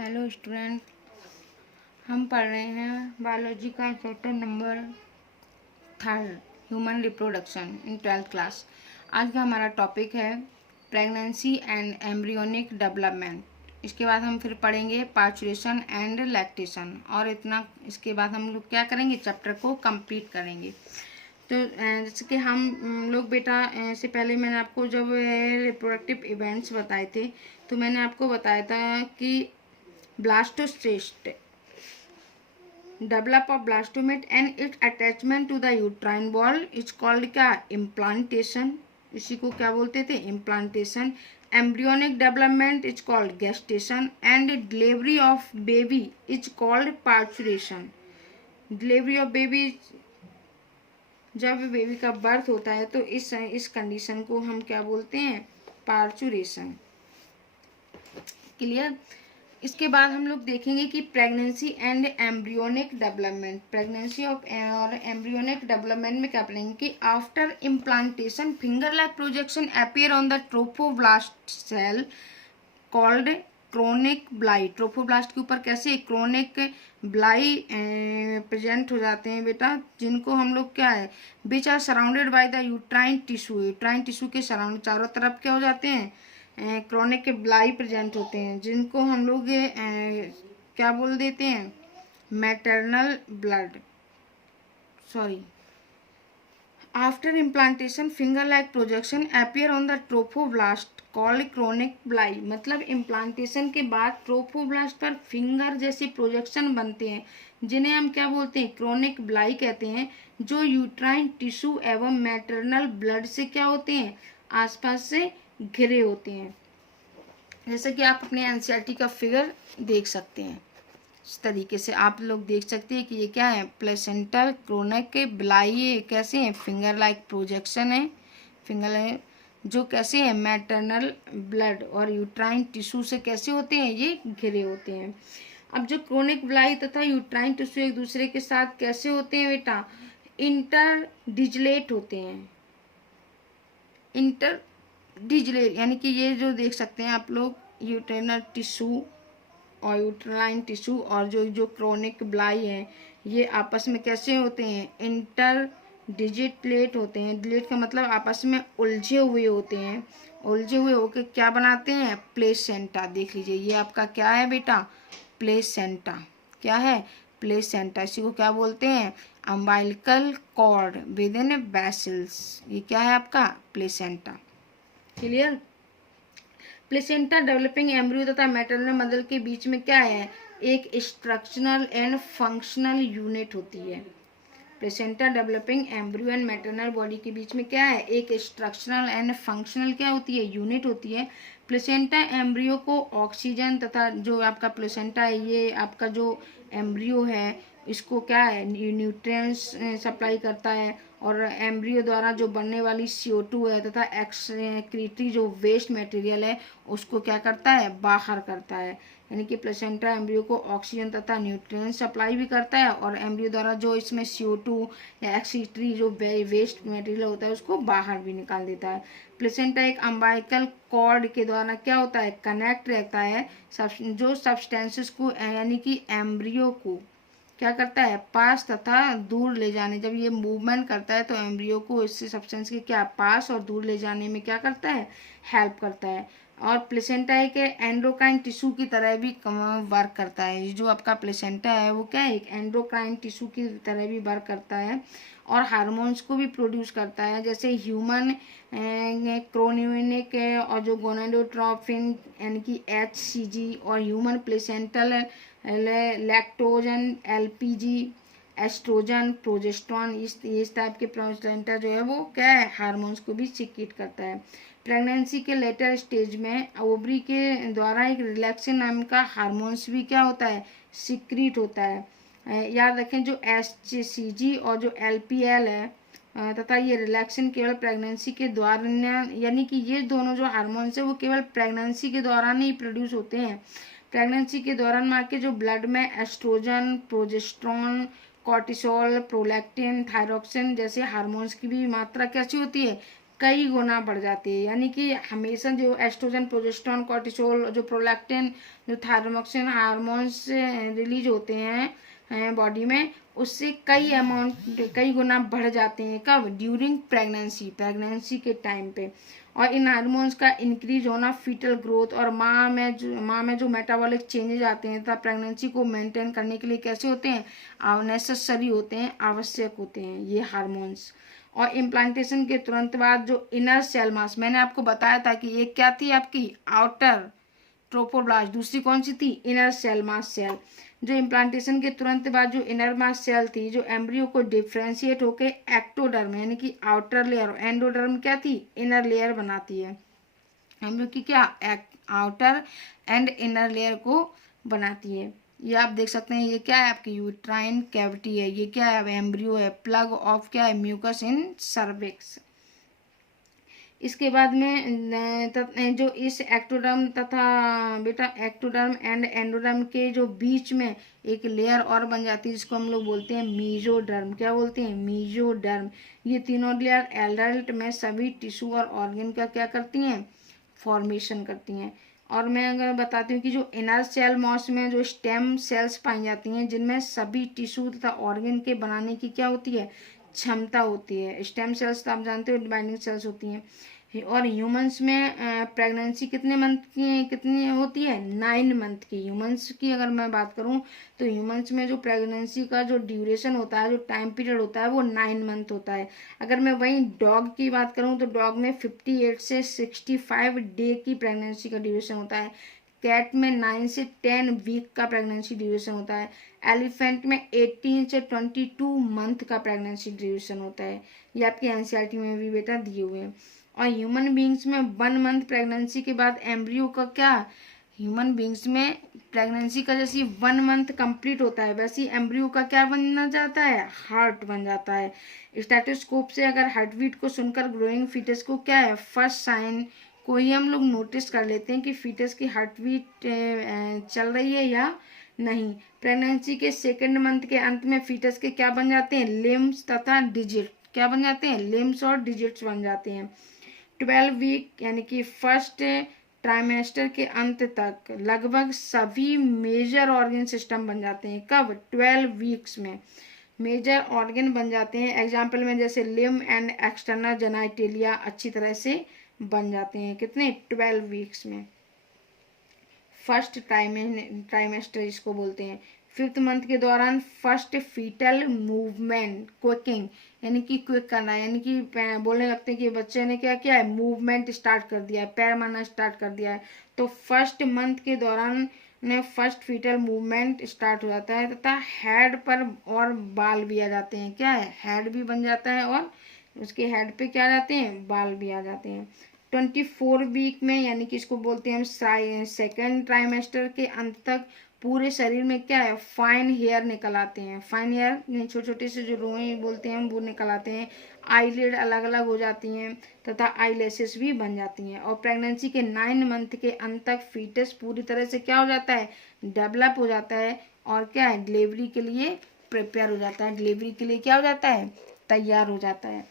Hello student, हम पढ़ रहे हैं बायोलॉजी का chapter number 3 human reproduction in 12th class. आज का हमारा टॉपिक है प्रेगनेंसी एंड एम्ब्रियोनिक डेवलपमेंट। इसके बाद हम फिर पढ़ेंगे पार्चुरेशन एंड लैक्टेशन, और इतना इसके बाद हम लोग क्या करेंगे, चैप्टर को कंप्लीट करेंगे। तो जैसे कि हम लोग बेटा इससे पहले मैंने आपको जब रिप्रोडक्टिव इवेंट्स बताए थे तो मैंने आपको बताया था कि blastocyst develop of blastomate and its attachment to the uterine wall is called क्या, implantation। इसी को क्या बोलते थे, implantation। embryonic development is called gestation and delivery of baby is called parturition। delivery of baby, जब बेबी का birth होता है तो इस कंडीशन को हम क्या बोलते हैं, पार्चुरेशन। क्लियर। इसके बाद हम लोग देखेंगे कि pregnancy and embryonic development, pregnancy और एम्ब्रियोनिक डेवलपमेंट में क्या पढ़ेंगे कि after implantation finger like projection appear on the trophoblast cell called chorionic villi. Trophoblast के ऊपर कैसे क्रोनिक ब्लाई प्रेजेंट हो जाते हैं बेटा, जिनको हम लोग क्या है, which are surrounded by the uterine tissue. Uterine tissue के सराउंड चारों तरफ क्या हो जाते हैं, क्रोनिक ब्लाई प्रेजेंट होते हैं, जिनको हम लोग क्या बोल देते हैं, maternal blood, sorry. After implantation finger like projection appear on the trophoblast called chorionic ब्लाई। मतलब इम्प्लांटेशन के बाद ट्रोफोब्लास्ट पर फिंगर जैसे प्रोजेक्शन बनते हैं, जिन्हें हम क्या बोलते हैं, क्रोनिक ब्लाई कहते हैं, जो यूट्राइन टिश्यू एवं मैटरनल ब्लड से क्या होते हैं, आसपास से घिरे होते हैं। जैसे कि आप अपने एनसीईआरटी का फिगर देख सकते हैं, इस तरीके से आप लोग देख सकते हैं कि ये क्या है, प्लेसेंटल क्रोनिक ब्लाई कैसे है, फिंगर लाइक प्रोजेक्शन है, फिंगर है जो कैसे है, मैटरनल ब्लड और यूट्राइन टिश्यू से कैसे होते हैं, ये घिरे होते हैं। अब जो क्रोनिक ब्लाई तथा यूट्राइन टिश्यू एक दूसरे के साथ कैसे होते हैं बेटा, इंटरडिजिलेट होते हैं। इंटरडिजिलेट यानी कि ये जो देख सकते हैं आप लोग, यूटेरनल टिश्यू और यूट्राइन टिश्यू और जो क्रोनिक ब्लाई है, ये आपस में कैसे होते हैं, इंटरडिजिटेट होते हैं। डिलेट का मतलब आपस में उलझे हुए होते हैं, उलझे हुए होकर क्या बनाते हैं, प्लेसेंटा। देख लीजिए ये आपका क्या है बेटा, प्लेसेंटा। क्या है, प्लेसेंटा। इसी को क्या बोलते हैं, umbilical cord with in vessels. ये क्या है आपका, placenta. Clear. Placenta developing embryo तथा मैटरनल मदर के बीच में क्या है, एक स्ट्रक्चरल एंड फंक्शनल यूनिट होती है। Placenta developing embryo and maternal body के बीच में क्या है, एक स्ट्रक्चरल एंड फंक्शनल क्या होती है, यूनिट होती है। प्लेसेंटा एम्ब्रियो को ऑक्सीजन तथा जो आपका प्लेसेंटा है, ये आपका जो एम्ब्रियो है इसको क्या है, न्यूट्रिएंट्स सप्लाई करता है, और एम्ब्रियो द्वारा जो बनने वाली CO2 है तथा एक्सक्रीटरी जो वेस्ट मटेरियल है उसको क्या करता है, बाहर करता है। यानी कि प्लेसेंटा एम्ब्रियो को ऑक्सीजन तथा न्यूट्रिएंट सप्लाई भी करता है, और एम्ब्रियो द्वारा जो इसमें CO2 या एक्सक्रीटरी जो वेस्ट मटेरियल होता है उसको बाहर भी निकाल देता है। प्लेसेंटा एक अम्बाइकल कॉर्ड के द्वारा क्या होता है, कनेक्ट रहता है जो सब्सटेंसेस को यानी कि एम्ब्रियो को क्या करता है, पास तथा दूर ले जाने। जब ये मूवमेंट करता है तो एम्ब्रियो को इससे सब्सटेंस के क्या, पास और दूर ले जाने में क्या करता है, हेल्प करता है। और प्लेसेंटा एक एंडोक्राइन टिश्यू की तरह भी वर्क करता है। जो आपका प्लेसेंटा है वो क्या है, एक एंडोक्राइन टिश्यू की तरह भी वर्क करता है, और हार्मोन्स को भी प्रोड्यूस करता है, जैसे ह्यूमन क्रोनिक और जो गोनाडोट्रोफिन यानी कि HCG, और human placental lactogen, LPG, estrogen, progesterone, इस टाइप के प्लेसेंटा जो है वो क्या है, हार्मोन्स को भी सिक्रीट करता है। प्रेगनेंसी के लेटर स्टेज में ओवरी के द्वारा एक रिलैक्सिन नाम का हार्मोन्स भी क्या होता है, सिक्रीट होता है। याद रखें जो HCG और जो LPL है तथा ये रिलैक्सिन केवल प्रेगनेंसी के दौरान, यानी कि ये दोनों जो हार्मोन्स है वो केवल प्रेगनेंसी के दौरान ही प्रोड्यूस होते हैं। प्रेगनेंसी के दौरान माँ के जो ब्लड में estrogen, progesterone, cortisol, prolactin, thyroxine जैसे हार्मोन्स की भी मात्रा कैसी होती है, कई गुना बढ़ जाती है। यानी कि हमेशा जो एस्ट्रोजन, प्रोजेस्टेरोन, कॉर्टिसोल, जो प्रोलैक्टिन, जो थायरोक्सिन हार्मोन्स रिलीज होते हैं बॉडी में, उससे कई गुना बढ़ जाते हैं। कब? ड्यूरिंग प्रेगनेंसी के टाइम पे। और इन हार्मोन्स का इंक्रीज होना फीटल ग्रोथ और माँ में जो मेटाबॉलिक चेंजेज आते हैं तथा प्रेगनेंसी को मेंटेन करने के लिए कैसे होते हैं? नेसेसरी होते हैं, आवश्यक होते हैं ये हार्मोन्स। और इम्प्लांटेशन के तुरंत बाद जो इनर सेल मास, मैंने आपको बताया था कि एक क्या थी आपकी? आउटर ट्रोपोब्लास्ट, दूसरी कौन सी थी? Inner cell mass cell. जो इम्प्लांटेशन के तुरंत बाद जो इनर मास सेल थी, जो एम्ब्रियो को डिफ्रेंशिएट होकर एक्टोडर्म यानी कि आउटर लेयर, एंडोडर्म क्या थी? इनर लेयर बनाती है। एम्ब्रियो की क्या? आउटर एंड इनर लेयर को बनाती है। ये आप देख सकते हैं, ये क्या है आपकी? यूट्राइन कैविटी है। ये क्या है? एम्ब्रियो है। प्लग ऑफ क्या है? Mucus in cervix. इसके बाद में जो इस एक्टोडर्म तथा बेटा एक्टोडर्म एंड एंडोडर्म के जो बीच में एक लेयर और बन जाती है जिसको हम लोग बोलते हैं मीजोडर्म। क्या बोलते हैं? मीजोडर्म। ये तीनों लेयर एडल्ट में सभी टिश्यू और ऑर्गन का क्या करती हैं? फॉर्मेशन करती हैं। और मैं अगर बताती हूँ कि जो इनर सेल मॉस में जो स्टेम सेल्स पाई जाती हैं जिनमें सभी टिश्यू तथा ऑर्गन के बनाने की क्या होती है? क्षमता होती है। स्टेम सेल्स तो आप जानते हो डिवाइडिंग सेल्स होती हैं। और ह्यूमंस में प्रेगनेंसी कितने मंथ की कितनी होती है? 9 मंथ की। ह्यूमंस की अगर मैं बात करूं तो ह्यूमंस में जो प्रेगनेंसी का जो ड्यूरेशन होता है, जो टाइम पीरियड होता है, वो 9 मंथ होता है। अगर मैं वहीं डॉग की बात करूं तो डॉग में 58 से 65 डे की प्रेगनेंसी का ड्यूरेशन होता है। कैट में 9 से 10 वीक का प्रेगनेंसी ड्यूरेशन होता है। एलिफेंट में 18 से 22 मंथ का प्रेगनेंसी ड्यूरेशन होता है। ये आपके एनसीईआरटी में भी बेटा दिए हुए हैं। और ह्यूमन बींग्स में 1 मंथ प्रेगनेंसी के बाद एम्ब्रियो का क्या? ह्यूमन बींग्स में प्रेगनेंसी का जैसे 1 मंथ कंप्लीट होता है वैसे एम्ब्रियो का क्या बन जाता है? हार्ट बन जाता है। स्टेथोस्कोप से अगर हार्ट बीट को सुनकर ग्रोइंग फीटस को क्या है? फर्स्ट साइन को ही हम लोग नोटिस कर लेते हैं कि फीटस की हार्ट बीट चल रही है या नहीं। प्रेगनेंसी के 2nd मंथ के अंत में फीटस के क्या बन जाते हैं? लिम्स तथा डिजिट। क्या बन जाते हैं? लिम्स और डिजिट्स बन जाते हैं। 12 वीक यानी कि फर्स्ट ट्राइमेस्टर के अंत तक लगभग सभी मेजर ऑर्गन सिस्टम बन जाते हैं। कब? 12 वीक्स में मेजर ऑर्गन बन जाते हैं। एग्जाम्पल में जैसे लिम्ब एंड एक्सटर्नल जेनाइटेलिया अच्छी तरह से बन जाते हैं। कितने? 12 वीक्स में। फर्स्ट ट्राइमेस्टर इसको बोलते हैं। 5th मंथ के दौरान फर्स्ट फीटल मूवमेंट, क्विकिंग यानी कि क्विक करना, यानी कि बोलने लगते हैं कि बच्चे ने क्या किया है? मूवमेंट स्टार्ट कर दिया है, पैर मारना स्टार्ट कर दिया है। तो फर्स्ट मंथ के दौरान ने फर्स्ट फीटल मूवमेंट स्टार्ट हो जाता है तथा हेड पर और बाल भी आ जाते हैं। क्या है? हेड भी बन जाता है और उसके हेड पे क्या आ जाते हैं? बाल भी आ जाते हैं। 24 वीक में यानी कि इसको बोलते हैं हम 2nd ट्राइमेस्टर के अंत तक पूरे शरीर में क्या है? फाइन हेयर निकल आते हैं। फाइन हेयर छोटे छोटे से जो रोए बोलते हैं वो निकल आते हैं। आईलिड अलग अलग हो जाती हैं तथा आईलैशेस भी बन जाती हैं। और प्रेगनेंसी के 9 मंथ के अंत तक फीटस पूरी तरह से क्या हो जाता है? डेवलप हो जाता है और क्या है? डिलीवरी के लिए प्रिपेयर हो जाता है। डिलीवरी के लिए क्या हो जाता है? तैयार हो जाता है।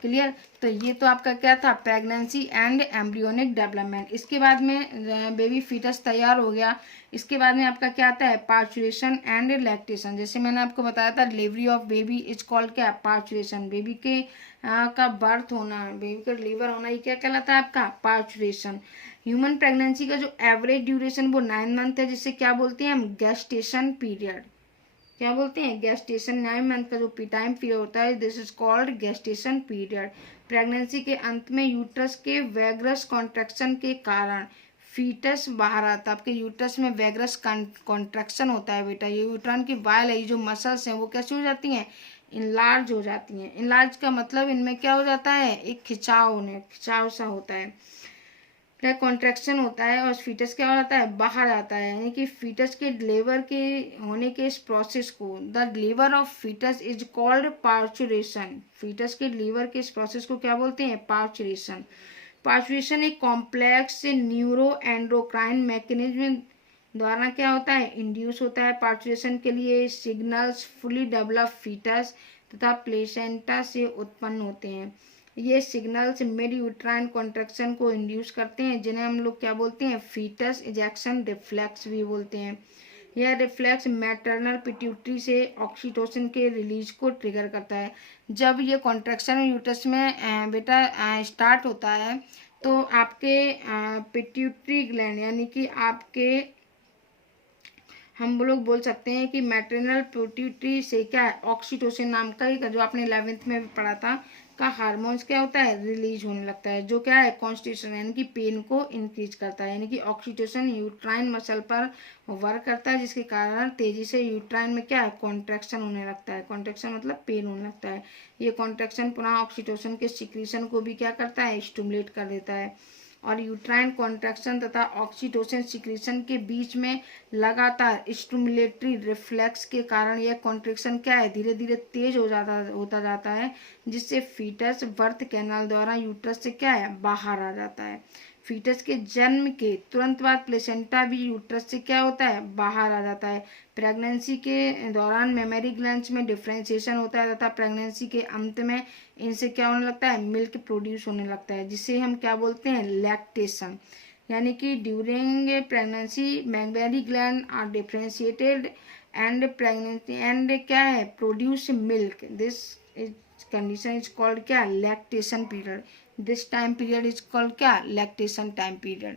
क्लियर? तो ये तो आपका क्या था? Pregnancy and embryonic development. इसके बाद में बेबी फीटस तैयार हो गया। इसके बाद में आपका क्या आता है? Parturition and lactation. जैसे मैंने आपको बताया था delivery of baby is called क्या? पार्चुरेशन। बेबी के का बर्थ होना, बेबी का डिलीवर होना, ये क्या कहलाता है आपका? पार्चुरेशन। ह्यूमन प्रेगनेंसी का जो एवरेज ड्यूरेशन वो 9 मंथ है, जिसे क्या बोलते हैं हम? Gestation period. क्या बोलते हैं? गेस्टेशन। 9 मंथ का जो टाइम पीरियड होता है this is called gestation period. Pregnancy के अंत में यूट्रस के वैगरस कॉन्ट्रैक्शन के कारण फीटस बाहर आता है। आपके यूट्रस में वैगरस कॉन्ट्रैक्शन होता है बेटा। ये यूट्राइन की वायल है, ये जो मसल्स हैं वो कैसे हो जाती हैं? इनलार्ज हो जाती हैं। इनलार्ज का मतलब इनमें क्या हो जाता है? एक खिंचाव सा होता है, कॉन्ट्रैक्शन होता है और फीटस क्या हो जाता है? बाहर आता है। यानी कि फीटस के डिलीवर के होने के इस प्रोसेस को the deliver of foetus is called parturition. Foetus के डिलीवर के इस प्रोसेस को क्या बोलते हैं? पार्चुरेशन। पार्चुरेशन एक कॉम्प्लेक्स न्यूरो एंडोक्राइन मैकेनिज्म द्वारा क्या होता है? इंड्यूस होता है। पार्चुरेशन के लिए सिग्नल्स फुली डेवलप फीटस तथा प्लेसेंटा से उत्पन्न होते हैं। ये सिग्नल्स मिड यूट्राइन कॉन्ट्रैक्शन को इंड्यूस करते हैं, जिन्हें हम लोग क्या बोलते हैं, फीटस इजेक्शन रिफ्लेक्स भी बोलते हैं। यह रिफ्लेक्स मैटरनल पिट्यूटरी से ऑक्सीटोसिन के रिलीज को ट्रिगर करता है। जब ये कॉन्ट्रैक्शन यूट्रस में बेटा स्टार्ट होता है तो आपके पिट्यूटरी ग्लैंड यानी कि आपके, हम लोग बोल सकते हैं कि मैटरनल पिट्यूटरी से क्या है, ऑक्सीटोसिन नाम का एक, जो आपने 11th में भी पढ़ा था, का हार्मोन्स क्या होता है, रिलीज होने लगता है, जो क्या है, कॉन्स्टिट्यूशन यानी कि पेन को इंक्रीज करता है। यानी कि ऑक्सीटोसिन यूट्राइन मसल पर वर्क करता है, जिसके कारण तेजी से यूट्राइन में क्या है, कॉन्ट्रैक्शन होने लगता है। कॉन्ट्रैक्शन मतलब पेन होने लगता है। ये कॉन्ट्रैक्शन पुनः ऑक्सीटोसिन के सिक्रीशन को भी क्या करता है, स्टिमुलेट कर देता है। और यूट्राइन कॉन्ट्रैक्शन तथा ऑक्सीटोसिन सिक्रीशन के बीच में लगातार स्टिमुलेटरी रिफ्लेक्स के कारण यह कॉन्ट्रैक्शन क्या है, धीरे धीरे तेज होता जाता है, जिससे फीटस बर्थ कैनाल द्वारा यूट्रस से क्या है, बाहर आ जाता है। फीटस के जन्म के तुरंत बाद प्लेसेंटा भी यूट्रस से क्या होता है, बाहर आ जाता है। प्रेगनेंसी के दौरान मेमरी ग्लैंड्स में डिफ्रेंशिएशन होता है तथा प्रेगनेंसी के अंत में इनसे क्या होने लगता है, मिल्क प्रोड्यूस होने लगता है, जिसे हम क्या बोलते हैं, लैक्टेशन। यानी कि during pregnancy mammary gland are differentiated and pregnancy and क्या है, produce milk. This condition is called क्या, lactation period. This time period is called क्या, लैक्टेशन टाइम पीरियड।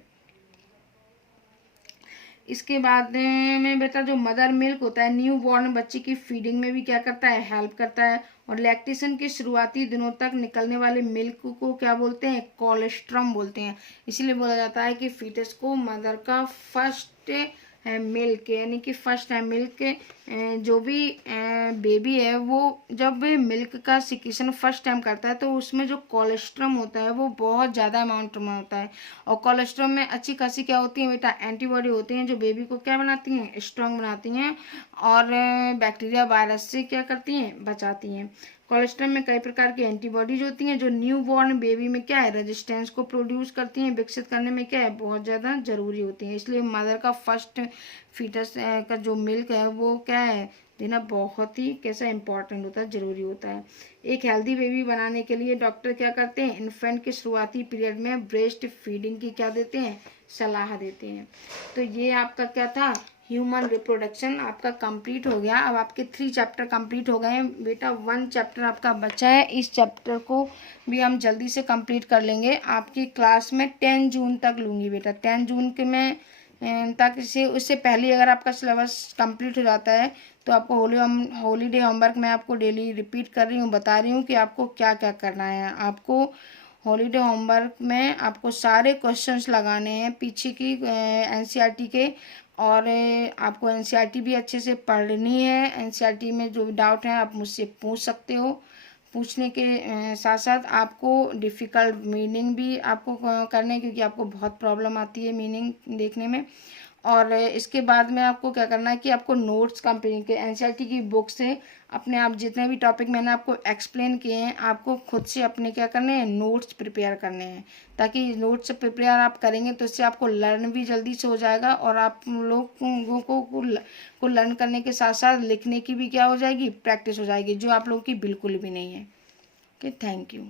इसके बाद में बेटा जो मदर मिल्क होता है, न्यू बॉर्न बच्चे की फीडिंग में भी क्या करता है, हेल्प करता है। और लैक्टेशन के शुरुआती दिनों तक निकलने वाले मिल्क को क्या बोलते हैं, कोलेस्ट्रम बोलते हैं। इसलिए बोला जाता है कि फीटस को मदर का फर्स्ट मिल्क यानी कि फर्स्ट टाइम मिल्क, जो भी बेबी है वो जब मिल्क का सिक्रीशन फर्स्ट टाइम करता है तो उसमें जो कोलेस्ट्रम होता है वो बहुत ज़्यादा अमाउंट में होता है। और कोलेस्ट्रम में अच्छी खासी क्या होती है बेटा, एंटीबॉडी होती हैं, जो बेबी को क्या बनाती हैं, स्ट्रांग बनाती हैं और बैक्टीरिया वायरस से क्या करती हैं, बचाती हैं। कोलेस्ट्रम में कई प्रकार की एंटीबॉडीज होती हैं जो न्यू बॉर्न बेबी में क्या है, रेजिस्टेंस को प्रोड्यूस करती हैं, विकसित करने में क्या है, बहुत ज़्यादा जरूरी होती है। इसलिए मदर का फर्स्ट फीटस का जो मिल्क है वो क्या है, देना बहुत ही कैसा इंपॉर्टेंट होता है, जरूरी होता है। एक हेल्दी बेबी बनाने के लिए डॉक्टर क्या करते हैं, इन्फेंट के शुरुआती पीरियड में ब्रेस्ट फीडिंग की क्या देते हैं, सलाह देते हैं। तो ये आपका क्या था, ह्यूमन रिप्रोडक्शन आपका कंप्लीट हो गया। अब आपके 3 चैप्टर कंप्लीट हो गए हैं बेटा, 1 चैप्टर आपका बचा है। इस चैप्टर को भी हम जल्दी से कंप्लीट कर लेंगे। आपकी क्लास में 10 जून तक लूँगी बेटा, 10 जून के मैं ताकि से उससे पहले अगर आपका सिलेबस कंप्लीट हो जाता है तो आपको हॉलीडे होमवर्क मैं आपको डेली रिपीट कर रही हूँ, बता रही हूँ कि आपको क्या क्या करना है। आपको हॉलीडे होमवर्क में आपको सारे क्वेश्चंस लगाने हैं पीछे की एनसीईआरटी के, और आपको एनसीईआरटी भी अच्छे से पढ़नी है। एनसीईआरटी में जो भी डाउट है आप मुझसे पूछ सकते हो। पूछने के साथ साथ आपको डिफ़िकल्ट मीनिंग भी आपको करने, क्योंकि आपको बहुत प्रॉब्लम आती है मीनिंग देखने में। और इसके बाद में आपको क्या करना है कि आपको नोट्स कंपनी के एनसीईआरटी की बुक से अपने आप जितने भी टॉपिक मैंने आपको एक्सप्लेन किए हैं, आपको खुद से अपने क्या करने हैं, नोट्स प्रिपेयर करने हैं। ताकि नोट्स प्रिपेयर आप करेंगे तो इससे आपको लर्न भी जल्दी से हो जाएगा, और आप लोगों को लर्न करने के साथ साथ लिखने की भी क्या हो जाएगी, प्रैक्टिस हो जाएगी, जो आप लोगों की बिल्कुल भी नहीं है। Okay, thank you.